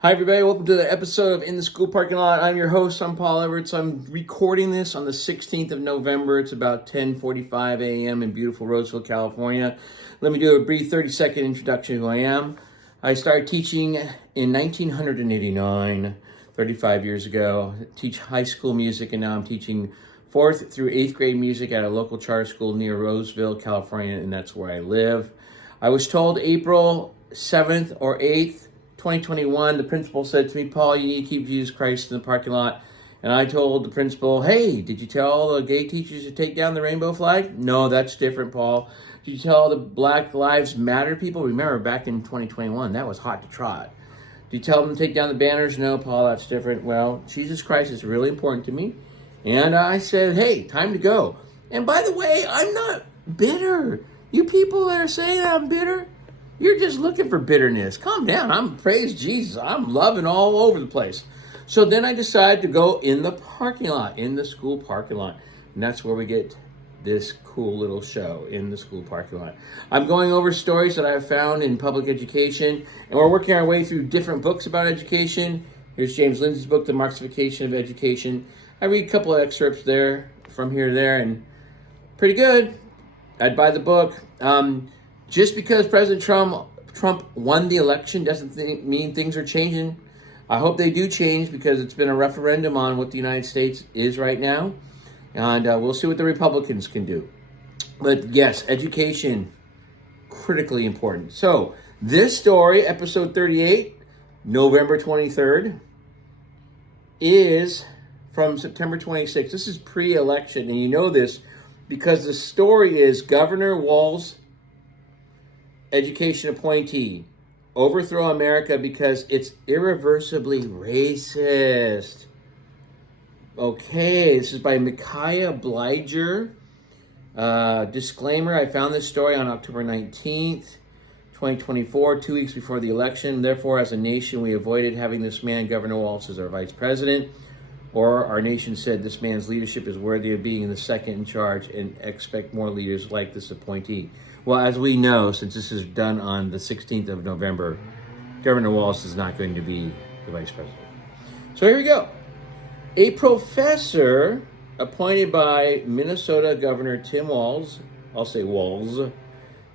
Hi, everybody. Welcome to the episode of In the School Parking Lot. I'm your host. I'm Paul Everett. I'm recording this on the 16th of November. It's about 10:45 a.m. in beautiful Roseville, California. Let me do a brief 30-second introduction of who I am. I started teaching in 1989, 35 years ago. I teach high school music, and now I'm teaching 4th through 8th grade music at a local charter school near Roseville, California, and that's where I live. I was told April 7th or 8th, 2021, the principal said to me, Paul, you need to keep Jesus Christ in the parking lot. And I told the principal, hey, did you tell all the gay teachers to take down the rainbow flag? No, that's different, Paul. Did you tell all the Black Lives Matter people? Remember, back in 2021, that was hot to trot. Did you tell them to take down the banners? No, Paul, that's different. Well, Jesus Christ is really important to me. And I said, hey, time to go. And by the way, I'm not bitter. You people that are saying I'm bitter, you're just looking for bitterness. Calm down. I'm praise Jesus. I'm loving all over the place. So then I decided to go in the parking lot, in the school parking lot. And that's where we get this cool little show, in the school parking lot. I'm going over stories that I have found in public education, and we're working our way through different books about education. Here's James Lindsay's book, The Marxification of Education. I read a couple of excerpts there, from here to there, and pretty good. I'd buy the book. Just because President Trump won the election doesn't mean things are changing. I hope they do change because it's been a referendum on what the United States is right now. And we'll see what the Republicans can do. But yes, education, critically important. So this story, episode 38, November 23rd, is from September 26th. This is pre-election, and you know this because the story is Governor Walz, education appointee, overthrow America because it's irreversibly racist. Okay, this is by Micaiah Bliger. Disclaimer, I found this story on October 19th, 2024, 2 weeks before the election. Therefore, as a nation, we avoided having this man, Governor Walz, as our vice president. Or our nation said this man's leadership is worthy of being the second in charge and expect more leaders like this appointee. Well, as we know, since this is done on the 16th of November, Governor Walz is not going to be the vice president. So here we go. A professor appointed by Minnesota Governor Tim Walz, I'll say Walz,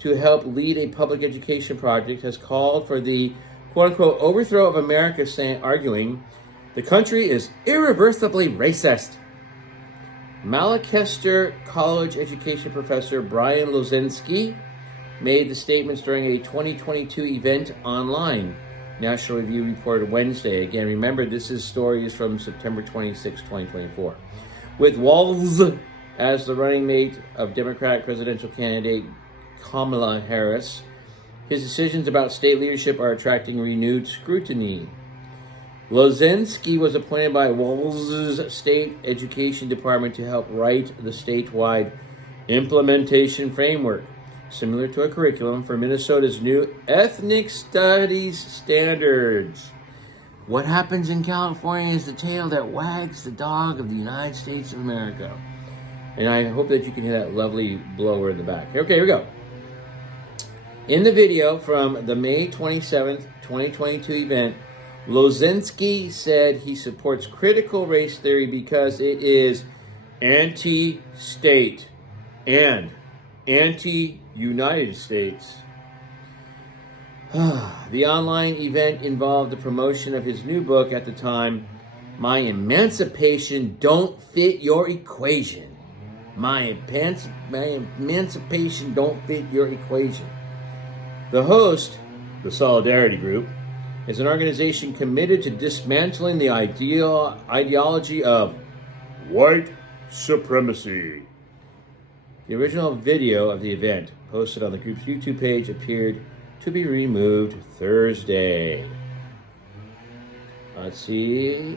to help lead a public education project has called for the quote-unquote overthrow of America, arguing the country is irreversibly racist. Malachester College education professor Brian Lozinski made the statements during a 2022 event online. National Review reported Wednesday. Again, remember, this story is from September 26, 2024. With Walz as the running mate of Democratic presidential candidate Kamala Harris, his decisions about state leadership are attracting renewed scrutiny. Lozinski was appointed by Walz's state education department to help write the statewide implementation framework, similar to a curriculum for Minnesota's new ethnic studies standards. What happens in California is the tail that wags the dog of the United States of America. And I hope that you can hear that lovely blower in the back. Okay, here we go. In the video from the May 27th, 2022 event, Lozinski said he supports critical race theory because it is anti-state and anti-United States. The online event involved the promotion of his new book at the time, My Emancipation Don't Fit Your Equation. My Emancipation Don't Fit Your Equation. The host, the Solidarity Group, is an organization committed to dismantling the ideology of white supremacy. The original video of the event, posted on the group's YouTube page, appeared to be removed Thursday. Let's see.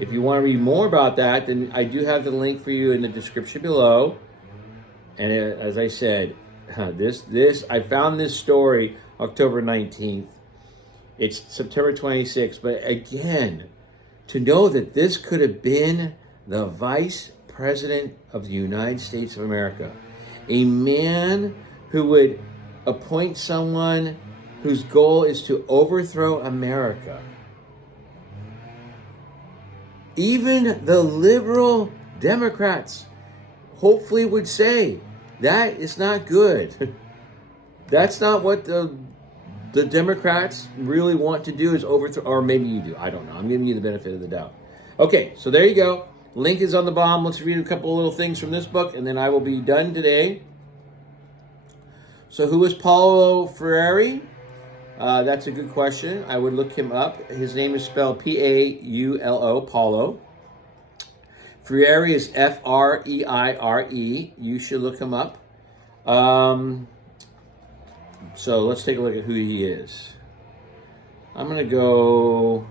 If you want to read more about that, then I do have the link for you in the description below. And as I said, I found this story October 19th. It's September 26th, but again, to know that this could have been the Vice President of the United States of America, a man who would appoint someone whose goal is to overthrow America. Even the liberal Democrats hopefully would say that is not good. That's not what the Democrats really want to do, is overthrow, or maybe you do. I don't know. I'm giving you the benefit of the doubt. Okay, so there you go. Link is on the bottom. Let's read a couple of little things from this book, and then I will be done today. So who is Paulo Freire? That's a good question. I would look him up. His name is spelled P-A-U-L-O, Paulo. Freire is F-R-E-I-R-E. You should look him up. So let's take a look at who he is. I'm going to go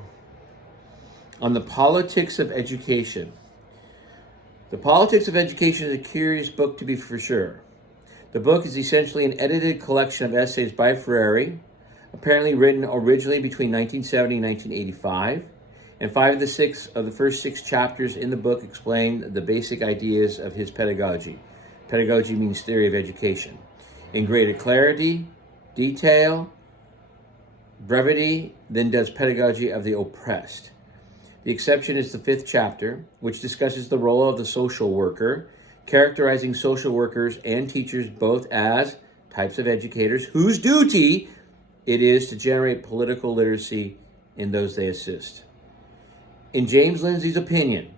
on the politics of education. The Politics of Education is a curious book, to be for sure. The book is essentially an edited collection of essays by Freire, apparently written originally between 1970 and 1985, and 5 of the first 6 chapters in the book explain the basic ideas of his pedagogy. Pedagogy means theory of education. In greater clarity, detail, brevity, than does Pedagogy of the Oppressed. The exception is the 5th chapter, which discusses the role of the social worker, characterizing social workers and teachers both as types of educators whose duty it is to generate political literacy in those they assist. In James Lindsay's opinion,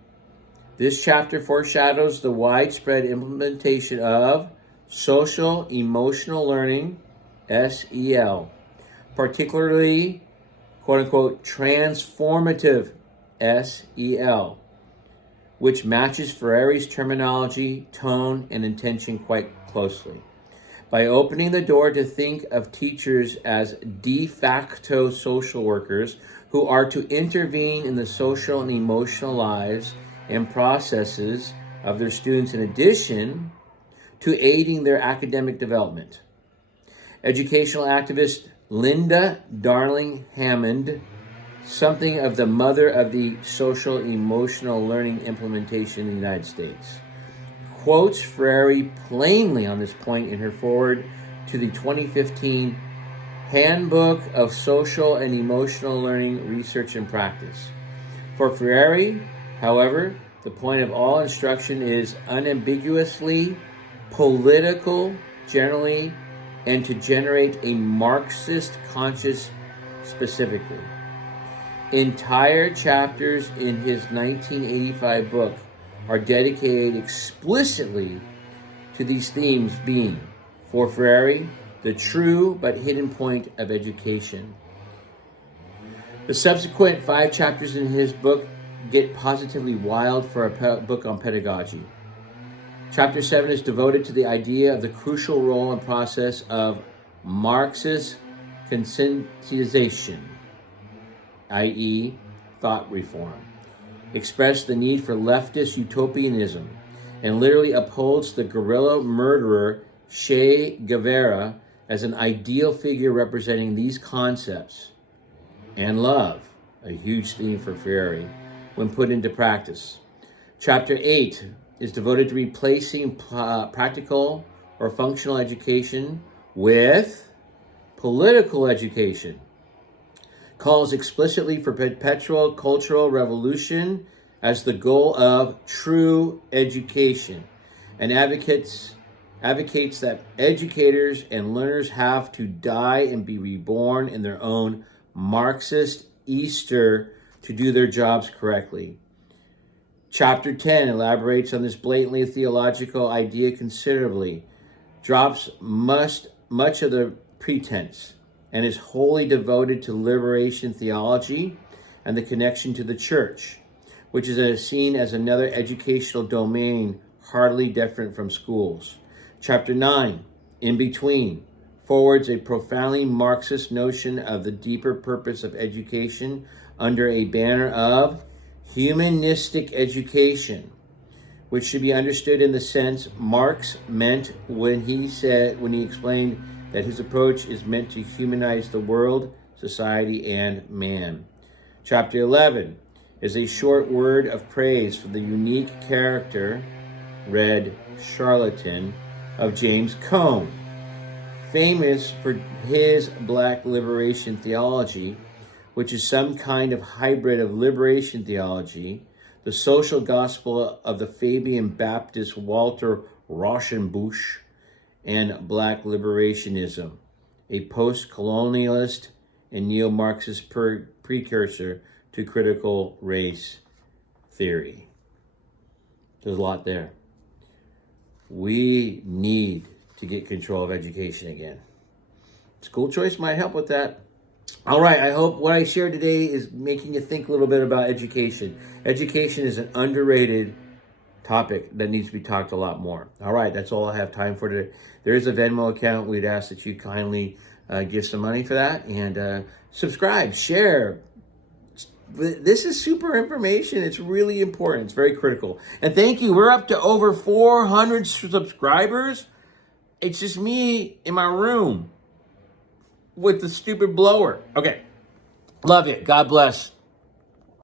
this chapter foreshadows the widespread implementation of social emotional learning, SEL, particularly, quote-unquote, transformative SEL, which matches Freire's terminology, tone, and intention quite closely. By opening the door to think of teachers as de facto social workers who are to intervene in the social and emotional lives and processes of their students in addition to aiding their academic development. Educational activist Linda Darling Hammond, something of the mother of the social emotional learning implementation in the United States, quotes Freire plainly on this point in her foreword to the 2015 Handbook of Social and Emotional Learning Research and Practice. For Freire, however, the point of all instruction is unambiguously political, generally, and to generate a Marxist conscience specifically. Entire chapters in his 1985 book are dedicated explicitly to these themes being, for Freire, the true but hidden point of education. The subsequent 5 chapters in his book get positively wild for a book on pedagogy. Chapter 7 is devoted to the idea of the crucial role and process of Marxist conscientization, i.e., thought reform, expressed the need for leftist utopianism, and literally upholds the guerrilla murderer Che Guevara as an ideal figure representing these concepts, and love, a huge theme for Freire, when put into practice. Chapter 8 is devoted to replacing practical or functional education with political education, calls explicitly for perpetual cultural revolution as the goal of true education, and advocates that educators and learners have to die and be reborn in their own Marxist Easter to do their jobs correctly. Chapter 10 elaborates on this blatantly theological idea considerably, drops much of the pretense, and is wholly devoted to liberation theology and the connection to the church, which is seen as another educational domain hardly different from schools. Chapter 9, In Between, forwards a profoundly Marxist notion of the deeper purpose of education under a banner of humanistic education, which should be understood in the sense Marx meant when he explained that his approach is meant to humanize the world, society, and man. Chapter 11 is a short word of praise for the unique character, Red Charlatan, of James Cone, famous for his Black liberation theology, which is some kind of hybrid of liberation theology, The Social Gospel of the Fabian Baptist Walter Rauschenbusch, and Black Liberationism, a post-colonialist and neo-Marxist precursor to critical race theory. There's a lot there. We need to get control of education again. School choice might help with that. All right, I hope what I shared today is making you think a little bit about education. Education is an underrated topic that needs to be talked a lot more. All right, that's all I have time for today. There is a Venmo account. We'd ask that you kindly give some money for that, and subscribe, share. This is super information. It's really important. It's very critical. And thank you. We're up to over 400 subscribers. It's just me in my room with the stupid blower. Okay. Love it. God bless.